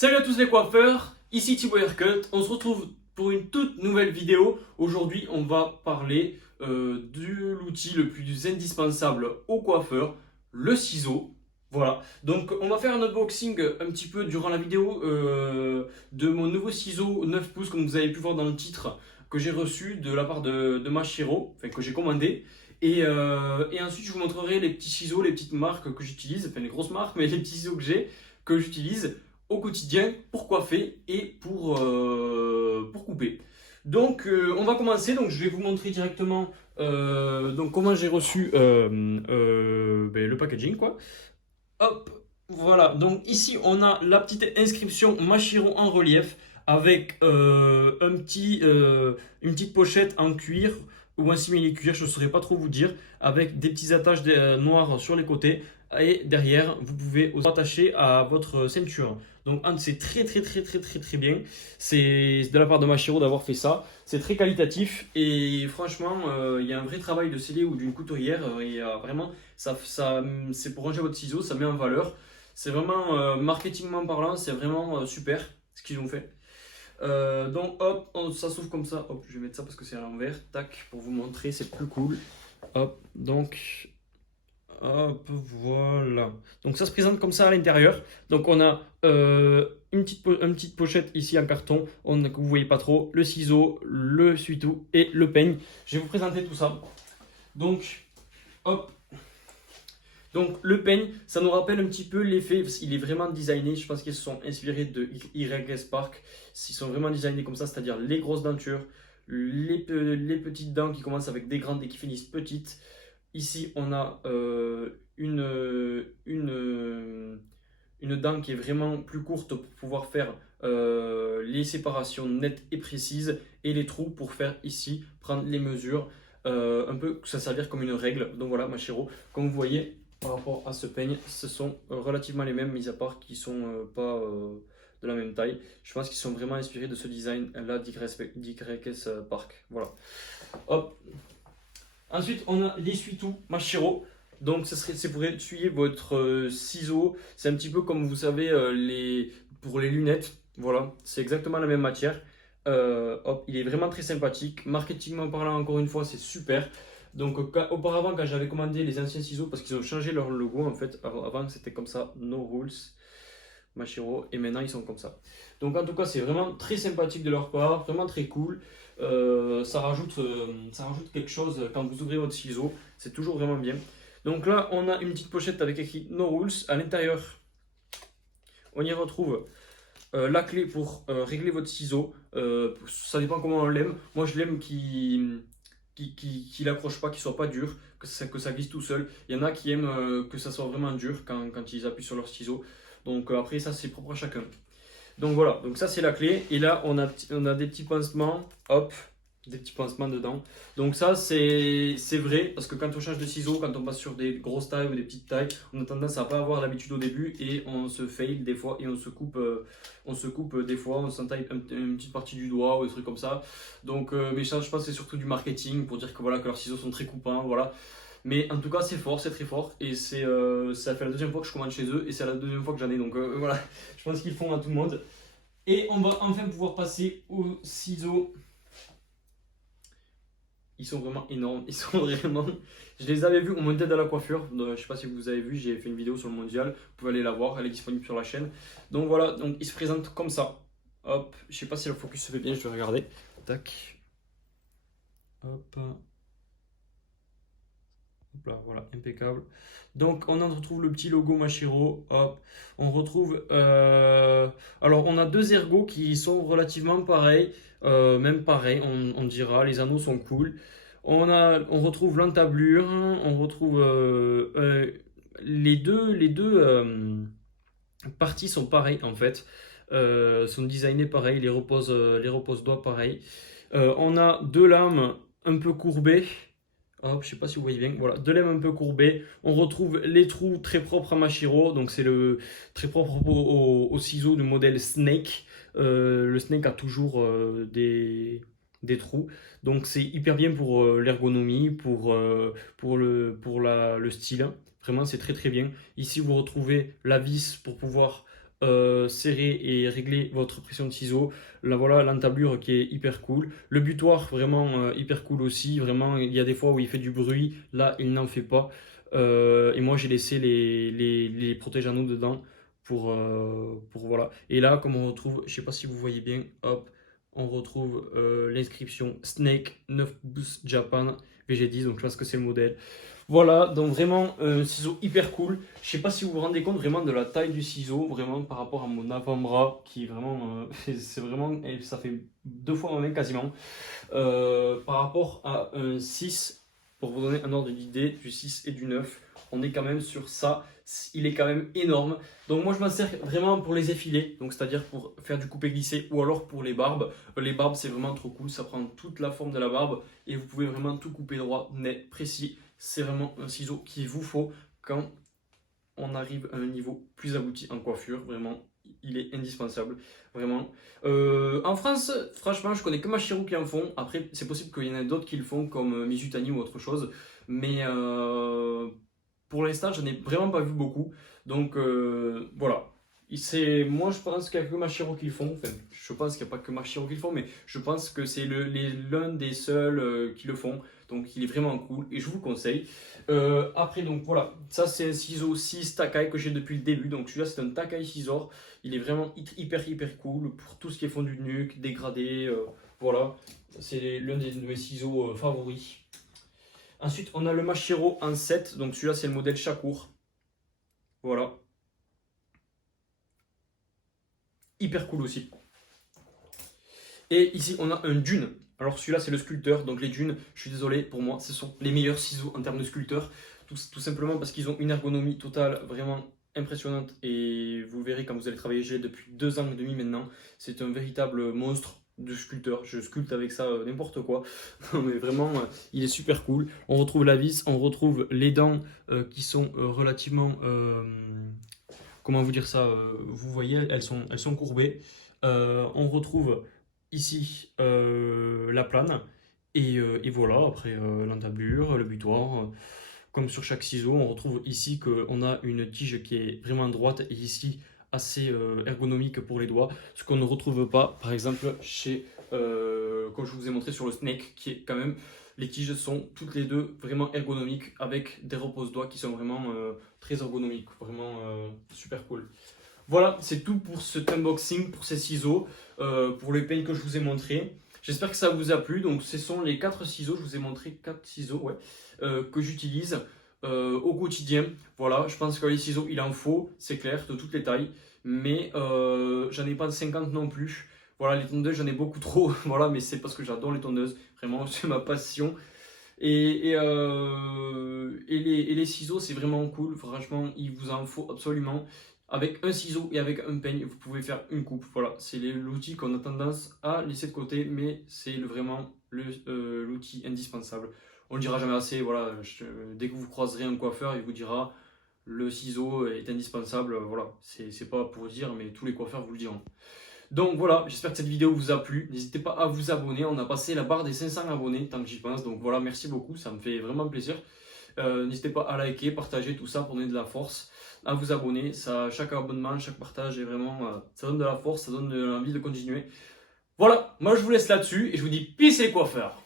Salut à tous les coiffeurs, ici Thibaut Haircut. On se retrouve pour une toute nouvelle vidéo. Aujourd'hui, on va parler de l'outil le plus indispensable au coiffeur, le ciseau. Voilà, donc on va faire un unboxing un petit peu durant la vidéo de mon nouveau ciseau 9 pouces, comme vous avez pu voir dans le titre, que j'ai reçu de la part de Machiro, enfin que j'ai commandé. Et ensuite, je vous montrerai les petits ciseaux, les petites marques que j'utilise, enfin les grosses marques, mais les petits ciseaux que j'utilise au quotidien pour coiffer et pour couper. Donc on va commencer, donc je vais vous montrer directement donc comment j'ai reçu le packaging quoi. Hop, voilà, donc ici on a la petite inscription Machiro en relief avec une petite pochette en cuir ou un simili-cuir, je ne saurais pas trop vous dire, avec des petits attaches noirs sur les côtés et derrière vous pouvez aussi attacher à votre ceinture. Donc c'est très bien. C'est de la part de Machiro d'avoir fait ça. C'est très qualitatif et franchement il y a un vrai travail de scellé ou d'une couturière et vraiment c'est pour ranger votre ciseau, ça met en valeur. C'est vraiment marketingment parlant, c'est vraiment super ce qu'ils ont fait. Donc hop, ça s'ouvre comme ça. Hop, je vais mettre ça parce que c'est à l'envers. Tac, pour vous montrer, c'est plus cool. Hop, donc hop, voilà. Donc ça se présente comme ça à l'intérieur. Donc on a une petite pochette ici en carton, que vous voyez pas trop, le ciseau, le suitou et le peigne. Je vais vous présenter tout ça. Donc hop. Donc le peigne, ça nous rappelle un petit peu l'effet, il est vraiment designé, je pense qu'ils se sont inspirés de YS Park, ils sont vraiment designés comme ça, c'est-à-dire les grosses dentures, les petites dents qui commencent avec des grandes et qui finissent petites. Ici on a une dent qui est vraiment plus courte pour pouvoir faire les séparations nettes et précises et les trous pour faire ici, prendre les mesures, un peu, ça servir comme une règle. Donc voilà Machiro, comme vous voyez, par rapport à ce peigne, ce sont relativement les mêmes, mis à part qu'ils sont pas de la même taille. Je pense qu'ils sont vraiment inspirés de ce design là d'YS Park. Voilà. Hop. Ensuite, on a l'essuie-tout Machiro. Donc, c'est pour essuyer votre ciseau. C'est un petit peu comme vous savez pour les lunettes. Voilà, c'est exactement la même matière. Hop, il est vraiment très sympathique. Marketingment parlant, encore une fois, c'est super. Donc, auparavant, quand j'avais commandé les anciens ciseaux, parce qu'ils ont changé leur logo en fait. Avant, c'était comme ça, No Rules, Machiro, et maintenant ils sont comme ça. Donc, en tout cas, c'est vraiment très sympathique de leur part, vraiment très cool. Ça rajoute quelque chose quand vous ouvrez votre ciseau. C'est toujours vraiment bien. Donc là, on a une petite pochette avec écrit No Rules. À l'intérieur, on y retrouve la clé pour régler votre ciseau. Ça dépend comment on l'aime. Moi, je l'aime qui n'accroche pas, qui soit pas dur, que ça glisse tout seul. Il y en a qui aiment que ça soit vraiment dur quand ils appuient sur leur ciseau. Donc après, ça, c'est propre à chacun. Donc voilà, donc ça c'est la clé. Et là, on a des petits pincements, hop, des petits pincements dedans. Donc ça, c'est vrai, parce que quand on change de ciseaux, quand on passe sur des grosses tailles ou des petites tailles, on a tendance à pas avoir l'habitude au début et on se fail des fois et on se coupe des fois, on s'entaille une petite partie du doigt ou des trucs comme ça. Donc, mais ça, je pense que c'est surtout du marketing pour dire que voilà que leurs ciseaux sont très coupants, voilà. Mais en tout cas, c'est fort, c'est très fort. Et ça fait la deuxième fois que je commande chez eux et c'est la deuxième fois que j'en ai. Donc voilà, je pense qu'ils font à tout le monde. Et on va enfin pouvoir passer aux ciseaux. Ils sont vraiment énormes. Ils sont vraiment. Je les avais vus au mondial de la coiffure. Je ne sais pas si vous avez vu, j'ai fait une vidéo sur le mondial. Vous pouvez aller la voir, elle est disponible sur la chaîne. Donc voilà, donc ils se présentent comme ça. Hop, je sais pas si le focus se fait bien, je vais regarder. Tac. Hop. Hop là, voilà, impeccable. Donc on en retrouve le petit logo Machiro. Hop, on retrouve. Alors on a deux ergots qui sont relativement pareils, même pareil, on dira. Les anneaux sont cool. On retrouve l'entablure, on retrouve les deux parties sont pareilles en fait, sont designées pareil, les repose-doigts pareil. On a deux lames un peu courbées. Hop, je sais pas si vous voyez bien. Voilà, deux lames un peu courbées. On retrouve les trous très propres à Machiro. Donc c'est le très propre au ciseau du modèle Snake. Le Snake a toujours des trous. Donc c'est hyper bien pour l'ergonomie, pour le style. Vraiment, c'est très bien. Ici, vous retrouvez la vis pour pouvoir serrer et régler votre pression de ciseaux. Là voilà, l'entablure qui est hyper cool. Le butoir vraiment hyper cool aussi. Vraiment, il y a des fois où il fait du bruit. Là, il n'en fait pas. Et moi, j'ai laissé les protège-anneaux dedans pour voilà. Et là, comme on retrouve, je sais pas si vous voyez bien, hop, on retrouve l'inscription Snake 9 Boost Japan VG10. Donc je pense que c'est le modèle. Voilà, donc vraiment un ciseau hyper cool. Je sais pas si vous vous rendez compte vraiment de la taille du ciseau, vraiment par rapport à mon avant-bras, qui est vraiment, c'est vraiment, ça fait 2 fois ma main quasiment. Par rapport à un 6, pour vous donner un ordre d'idée, du 6 et du 9, on est quand même sur ça. Il est quand même énorme. Donc moi je m'en sers vraiment pour les effilés, donc c'est-à-dire pour faire du coupé-glissé ou alors pour les barbes. Les barbes c'est vraiment trop cool, ça prend toute la forme de la barbe et vous pouvez vraiment tout couper droit, net, précis. C'est vraiment un ciseau qu'il vous faut quand on arrive à un niveau plus abouti en coiffure. Vraiment, il est indispensable. Vraiment. En France, franchement, je connais que Machiro qui en font. Après, c'est possible qu'il y en ait d'autres qui le font, comme Mizutani ou autre chose. Mais pour l'instant, je n'ai vraiment pas vu beaucoup. Donc voilà. Moi, je pense qu'il n'y a que Machiro qui le font. Enfin, je pense qu'il n'y a pas que Machiro qui le font, mais je pense que c'est l'un des seuls qui le font. Donc, il est vraiment cool et je vous le conseille. Après, donc voilà, ça c'est un ciseau 6 Takai que j'ai depuis le début. Donc, celui-là, c'est un Takai Scissor. Il est vraiment hyper cool pour tout ce qui est fondu de nuque, dégradé. Voilà, c'est l'un de mes ciseaux favoris. Ensuite, on a le Machiro en 7. Donc, celui-là, c'est le modèle Shakur. Voilà. Hyper cool aussi. Et ici, on a un Dune. Alors celui-là, c'est le sculpteur. Donc les Dunes, je suis désolé, pour moi, ce sont les meilleurs ciseaux en termes de sculpteur. Tout simplement parce qu'ils ont une ergonomie totale vraiment impressionnante. Et vous verrez quand vous allez travailler. Je l'ai depuis 2 ans et demi maintenant. C'est un véritable monstre de sculpteur. Je sculpte avec ça n'importe quoi. Non mais vraiment, il est super cool. On retrouve la vis, on retrouve les dents qui sont relativement... comment vous dire ça, vous voyez, elles sont courbées. On retrouve ici la plane. Et voilà, après l'entablure, le butoir. Comme sur chaque ciseau, on retrouve ici qu'on a une tige qui est vraiment droite et ici assez ergonomique pour les doigts. Ce qu'on ne retrouve pas, par exemple, chez, comme je vous ai montré sur le Snake, qui est quand même, les tiges sont toutes les deux vraiment ergonomiques avec des repose-doigts qui sont vraiment très ergonomiques, vraiment super cool. Voilà, c'est tout pour cet unboxing, pour ces ciseaux, pour les peignes que je vous ai montrés. J'espère que ça vous a plu. Donc, ce sont les 4 ciseaux. Je vous ai montré 4 ciseaux ouais, que j'utilise au quotidien. Voilà, je pense que les ciseaux, il en faut, c'est clair, de toutes les tailles. Mais j'en ai pas de 50 non plus. Voilà, les tondeuses, j'en ai beaucoup trop. Voilà, mais c'est parce que j'adore les tondeuses. Vraiment, c'est ma passion. Et les ciseaux, c'est vraiment cool. Franchement, il vous en faut absolument. Avec un ciseau et avec un peigne, vous pouvez faire une coupe. Voilà, c'est l'outil qu'on a tendance à laisser de côté, mais c'est vraiment l'outil indispensable. On le dira jamais assez. Voilà, dès que vous croiserez un coiffeur, il vous dira le ciseau est indispensable. Voilà, c'est pas pour dire, mais tous les coiffeurs vous le diront. Donc voilà, j'espère que cette vidéo vous a plu. N'hésitez pas à vous abonner. On a passé la barre des 500 abonnés, tant que j'y pense. Donc voilà, merci beaucoup, ça me fait vraiment plaisir. N'hésitez pas à liker, partager tout ça pour donner de la force, à vous abonner. Ça, chaque abonnement, chaque partage est vraiment, ça donne de la force, ça donne de l'envie de continuer. Voilà, moi je vous laisse là-dessus et je vous dis peace les coiffeurs.